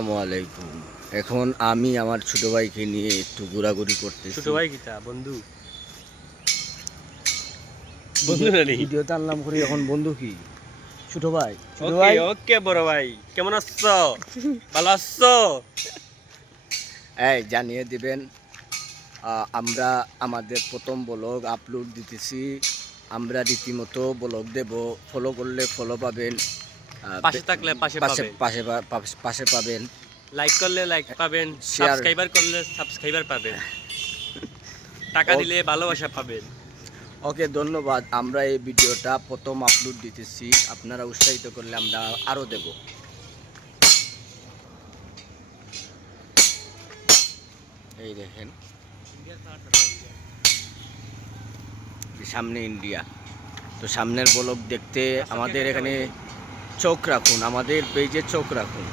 আসসালামু আলাইকুম। এখন আমি আমার ছোট ভাইকে নিয়ে একটু ঘোরাঘুরি করতেছি। ছোট ভাই কিতা বন্ধু বন্ধু নানি ভিডিওতে আনলাম করি এখন বন্ধু কি ছোট ভাই ওকে ওকে বড় ভাই কেমন আছো ভালো আছো এই জানিয়ে দিবেন আমরা আমাদের প্রথম ব্লগ আপলোড দিতেছি। আমরা রীতিমতো ব্লগ দেব, ফলো করলে ফলো পাবেন, পাশে থাকলে পাশে পাশে পাবেন পাশে পাশে পাবেন, লাইক করলে লাইক পাবেন শেয়ার। সাবস্ক্রাইবার করলে সাবস্ক্রাইবার পাবেন টাকা দিলে ভালোবাসা পাবেন ওকে, ধন্যবাদ। আমরা এই ভিডিওটা প্রথম আপলোড দিতেছি, আপনারা উৎসাহিত করলে আমরা আরও দেব। এই দেখেন সামনে ইন্ডিয়া। তো সামনের ব্লগ দেখতে আমাদের এখানে চোখ রাখুন, আমাদের পেজে চোখ রাখুন।